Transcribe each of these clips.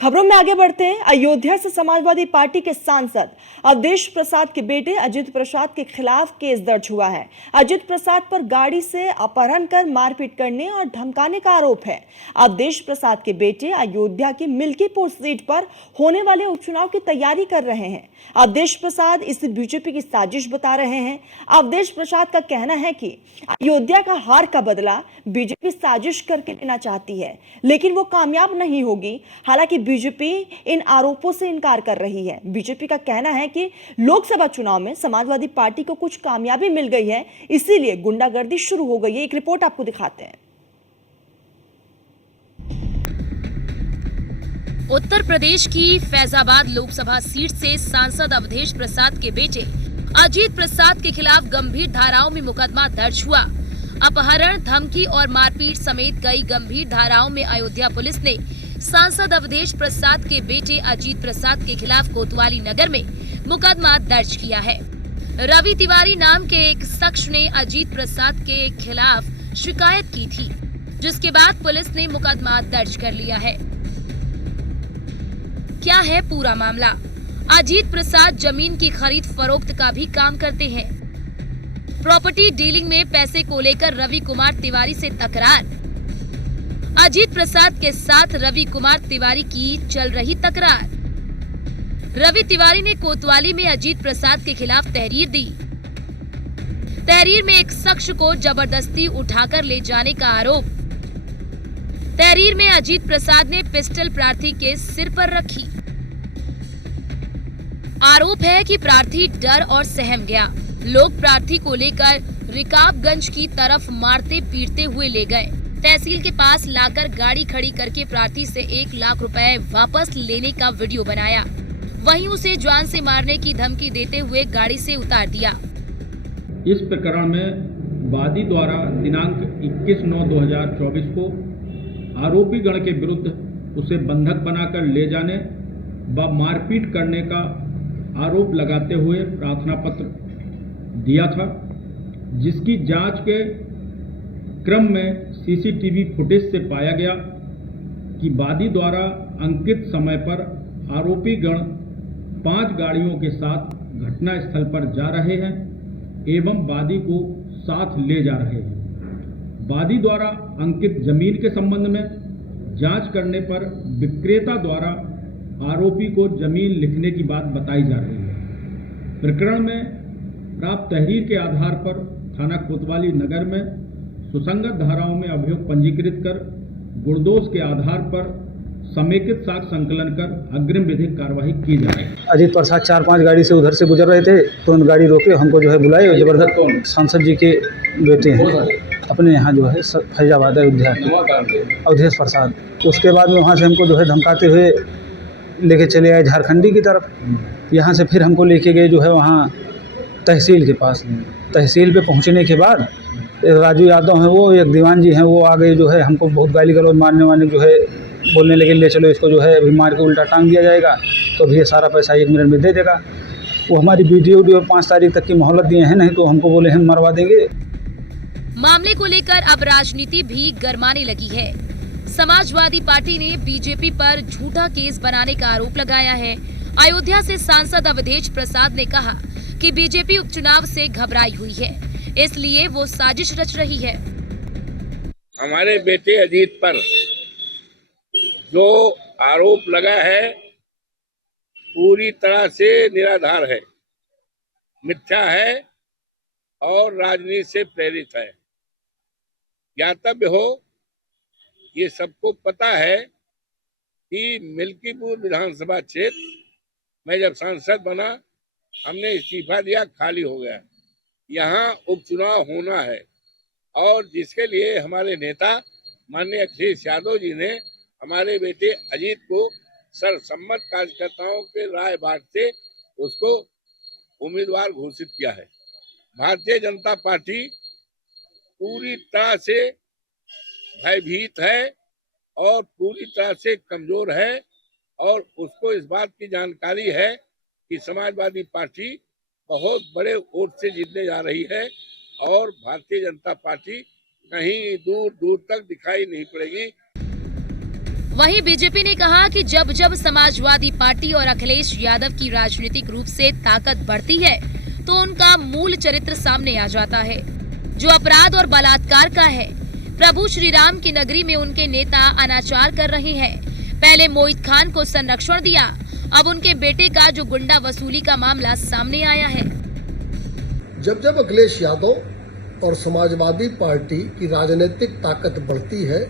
खबरों में आगे बढ़ते हैं। अयोध्या से समाजवादी पार्टी के सांसद अवधेश प्रसाद के बेटे अजित प्रसाद के खिलाफ केस दर्ज हुआ है। अजित प्रसाद पर गाड़ी से अपहरण कर मारपीट करने और धमकाने का आरोप है। अवधेश प्रसाद के बेटे अयोध्या की मिल्कीपुर सीट पर होने वाले उपचुनाव की तैयारी कर रहे हैं। अवधेश प्रसाद इसे बीजेपी की साजिश बता रहे हैं। अवधेश प्रसाद का कहना है कि अयोध्या का हार का बदला बीजेपी साजिश करके लेना चाहती है, लेकिन वो कामयाब नहीं होगी। हालांकि बीजेपी इन आरोपों से इनकार कर रही है। बीजेपी का कहना है कि लोकसभा चुनाव में समाजवादी पार्टी को कुछ कामयाबी मिल गई है, इसीलिए गुंडागर्दी शुरू हो गई है। एक रिपोर्ट आपको दिखाते हैं। उत्तर प्रदेश की फैजाबाद लोकसभा सीट से सांसद अवधेश प्रसाद के बेटे अजित प्रसाद के खिलाफ गंभीर धाराओं में मुकदमा दर्ज हुआ। अपहरण, धमकी और मारपीट समेत कई गंभीर धाराओं में अयोध्या पुलिस ने सांसद अवधेश प्रसाद के बेटे अजित प्रसाद के खिलाफ कोतवाली नगर में मुकदमा दर्ज किया है। रवि तिवारी नाम के एक शख्स ने अजित प्रसाद के खिलाफ शिकायत की थी, जिसके बाद पुलिस ने मुकदमा दर्ज कर लिया है। क्या है पूरा मामला? अजित प्रसाद जमीन की खरीद फरोख्त का भी काम करते हैं। प्रॉपर्टी डीलिंग में पैसे को लेकर रवि कुमार तिवारी से तकरार। अजित प्रसाद के साथ रवि कुमार तिवारी की चल रही तकरार। रवि तिवारी ने कोतवाली में अजित प्रसाद के खिलाफ तहरीर दी। तहरीर में एक शख्स को जबरदस्ती उठाकर ले जाने का आरोप। तहरीर में अजित प्रसाद ने पिस्टल प्रार्थी के सिर पर रखी। आरोप है कि प्रार्थी डर और सहम गया। लोग प्रार्थी को लेकर रिकाबगंज की तरफ मारते पीटते हुए ले गए। तहसील के पास लाकर गाड़ी खड़ी करके प्रार्थी से 1 लाख रुपए वापस लेने का वीडियो बनाया। वहीं उसे जान से मारने की धमकी देते हुए गाड़ी से उतार दिया। इस प्रकरण में वादी द्वारा दिनांक 21/9/2024 को आरोपी गण के विरुद्ध उसे बंधक बनाकर ले जाने व मारपीट करने का आरोप लगाते हुए प्रार्थना पत्र दिया था, जिसकी जांच के क्रम में सीसीटीवी फुटेज से पाया गया कि वादी द्वारा अंकित समय पर आरोपी गण 5 गाड़ियों के साथ घटना स्थल पर जा रहे हैं एवं वादी को साथ ले जा रहे हैं। वादी द्वारा अंकित जमीन के संबंध में जांच करने पर विक्रेता द्वारा आरोपी को जमीन लिखने की बात बताई जा रही है। प्रकरण में प्राप्त तहरीर के आधार पर थाना कोतवाली नगर में सुसंगत धाराओं में अभियोग पंजीकृत कर गुणदोष के आधार पर समेकित साक्ष्य संकलन कर अग्रिम विधिक कार्रवाई की जा रही है। अजित प्रसाद 4-5 गाड़ी से उधर से गुजर रहे थे, तुरंत गाड़ी रोके, हमको जो है बुलाए। जबरदस्त सांसद जी के बेटे हैं, अपने यहाँ जो है फैजाबाद अयोध्या अवधेश प्रसाद। उसके बाद में वहाँ से हमको जो है धमकाते हुए लेके चले आए झारखंडी की तरफ। यहाँ से फिर हमको लेके गए जो है वहाँ तहसील के पास। तहसील पे पहुँचने के बाद राजू यादव हैं, वो एक दीवान जी हैं, वो आ गए जो है हमको बहुत गाली गलौज मारने वाले जो है बोलने लगे, ले चलो इसको जो है अभी मार के उल्टा टांग दिया जाएगा तो भी ये सारा पैसा 1 मिनट में दे देगा। वो हमारी वीडियो 5 तारीख तक की मोहलत दिए हैं, नहीं तो हमको बोले हम मरवा देंगे। मामले को लेकर अब राजनीति भी गरमाने लगी है। समाजवादी पार्टी ने बीजेपी पर झूठा केस बनाने का आरोप लगाया है। अयोध्या से सांसद अवधेश प्रसाद ने कहा कि बीजेपी उपचुनाव से घबराई हुई है, इसलिए वो साजिश रच रही है। हमारे बेटे अजीत पर जो आरोप लगा है पूरी तरह से निराधार है, मिथ्या है और राजनीति से प्रेरित है। ज्ञातव्य हो, ये सबको पता है कि मिल्कीपुर विधानसभा क्षेत्र में जब सांसद बना हमने इस्तीफा दिया, खाली हो गया। यहाँ उपचुनाव होना है और जिसके लिए हमारे नेता माननीय अखिलेश यादव जी ने हमारे बेटे अजीत को सर्वसम्मत कार्यकर्ताओं के राय बांट से उसको उम्मीदवार घोषित किया है। भारतीय जनता पार्टी पूरी तरह से भयभीत है और पूरी तरह से कमजोर है और उसको इस बात की जानकारी है कि समाजवादी पार्टी बहुत बड़े वोट से जीतने जा रही है और भारतीय जनता पार्टी कहीं दूर दूर तक दिखाई नहीं पड़ेगी। वहीं बीजेपी ने कहा कि जब जब समाजवादी पार्टी और अखिलेश यादव की राजनीतिक रूप से ताकत बढ़ती है तो उनका मूल चरित्र सामने आ जाता है, जो अपराध और बलात्कार का है। प्रभु श्री राम की नगरी में उनके नेता अनाचार कर रहे हैं। पहले मोहित खान को संरक्षण दिया, अब उनके बेटे का जो गुंडा वसूली का मामला सामने आया है। जब जब अखिलेश यादव और समाजवादी पार्टी की राजनीतिक ताकत बढ़ती है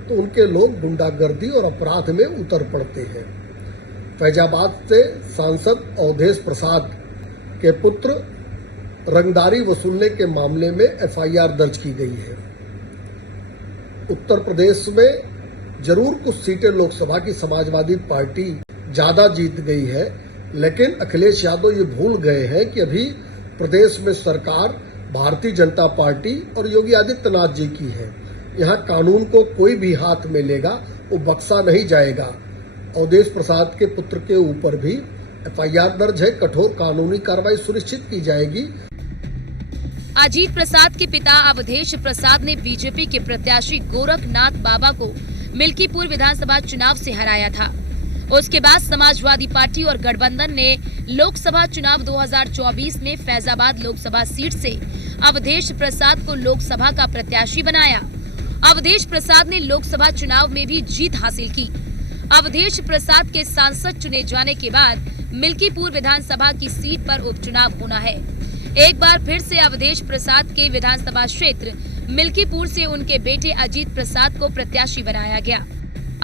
तो उनके लोग गुंडागर्दी और अपराध में उतर पड़ते हैं। फैजाबाद से सांसद अवधेश प्रसाद के पुत्र रंगदारी वसूलने के मामले में एफआईआर दर्ज की गई है। उत्तर प्रदेश में जरूर कुछ सीटें लोकसभा की समाजवादी पार्टी ज्यादा जीत गई है, लेकिन अखिलेश यादव ये भूल गए हैं कि अभी प्रदेश में सरकार भारतीय जनता पार्टी और योगी आदित्यनाथ जी की है। यहाँ कानून को कोई भी हाथ में लेगा वो बख्शा नहीं जाएगा। अवधेश प्रसाद के पुत्र के ऊपर भी एफआईआर दर्ज है, कठोर कानूनी कार्रवाई सुनिश्चित की जाएगी। अजीत प्रसाद के पिता अवधेश प्रसाद ने बीजेपी के प्रत्याशी गोरखनाथ बाबा को मिल्कीपुर विधानसभा चुनाव से हराया था। उसके बाद समाजवादी पार्टी और गठबंधन ने लोकसभा चुनाव 2024 में फैजाबाद लोकसभा सीट से अवधेश प्रसाद को लोकसभा का प्रत्याशी बनाया। अवधेश प्रसाद ने लोकसभा चुनाव में भी जीत हासिल की। अवधेश प्रसाद के सांसद चुने जाने के बाद मिल्कीपुर विधानसभा की सीट पर उपचुनाव होना है। एक बार फिर से अवधेश प्रसाद के विधानसभा क्षेत्र मिल्कीपुर से उनके बेटे अजीत प्रसाद को प्रत्याशी बनाया गया।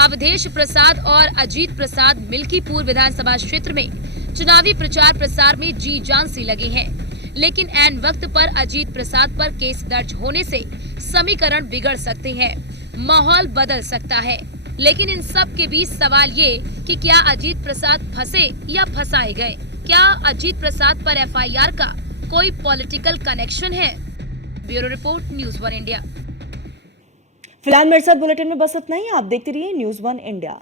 अवधेश प्रसाद और अजीत प्रसाद मिल्कीपुर विधानसभा क्षेत्र में चुनावी प्रचार प्रसार में जी जान से लगे हैं, लेकिन ऐन वक्त पर अजीत प्रसाद पर केस दर्ज होने से समीकरण बिगड़ सकते हैं, माहौल बदल सकता है। लेकिन इन सब के बीच सवाल ये कि क्या अजीत प्रसाद फंसे या फंसाए गए? क्या अजीत प्रसाद पर एफआईआर का कोई पॉलिटिकल कनेक्शन है? Bureau report, news 1 India. फिलहाल मेरे साथ बुलेटिन में बस इतना ही। आप देखते रहिए न्यूज़ 1 इंडिया।